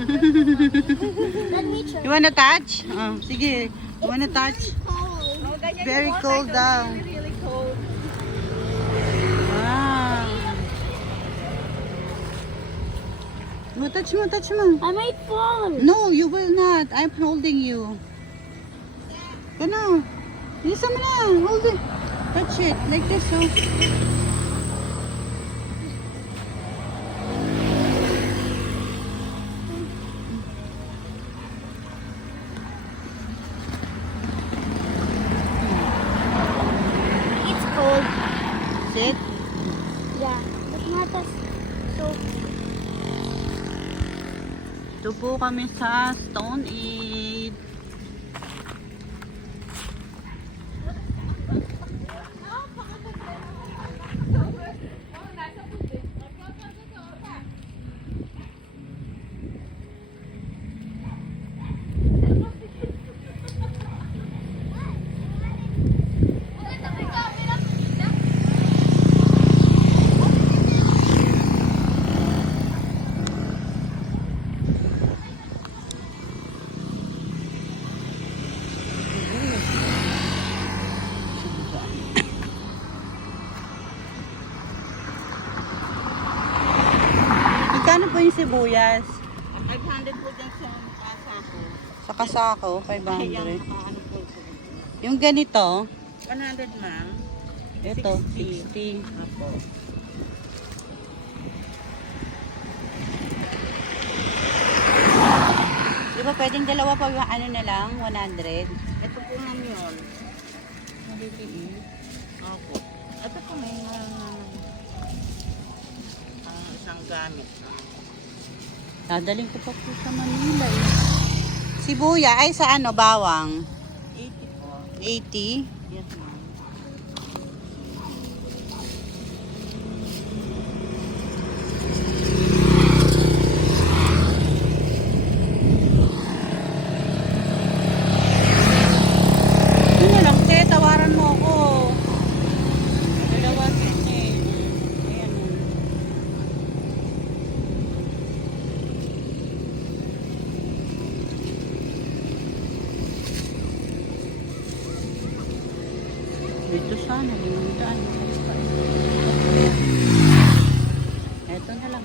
Let me try. You wanna touch? Oh, sige. You wanna touch? Oh, ganyan Very yung cold ganyan, daw. Really, really cold. Wow. Mo, touch mo, touch mo. I might fall. No, you will not. I'm holding you. Gano. Isa mo na. Hold it. Touch it. Like this, oh. It's cold. Sit. Yeah, but not as so. Ito po kami sa Stone Age. Magkano po yung sibuyas? 500 po dyan sa kasako. Sa kasako, Ayan, 500. ano po. Yung ganito, 100 ma'am. ito, 60. 60. Apo. Di ba pwedeng dalawa pa yung ano na lang, 100? Ito po ma'am yun. Maliliit. Opo. Ito po may mga isang gamit. Dadaling ko pa po sa Manila eh. Sibuya, ay sa ano, bawang? 80 po. 80. Yes ma'am. Yun na lang, te, tawaran mo ako. Dalawa, te. Ayan. oh. Dito sana, limang daan. Eto na lang.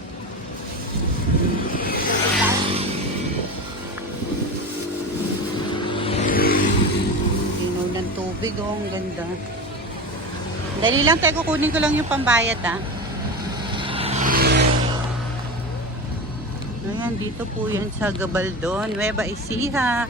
Tinaw ng tubig, oh, ang ganda. Dali lang, tayo kukunin ko lang yung pambayad, ah. Ayan, dito po yan sa Gabaldon, Nueva Ecija.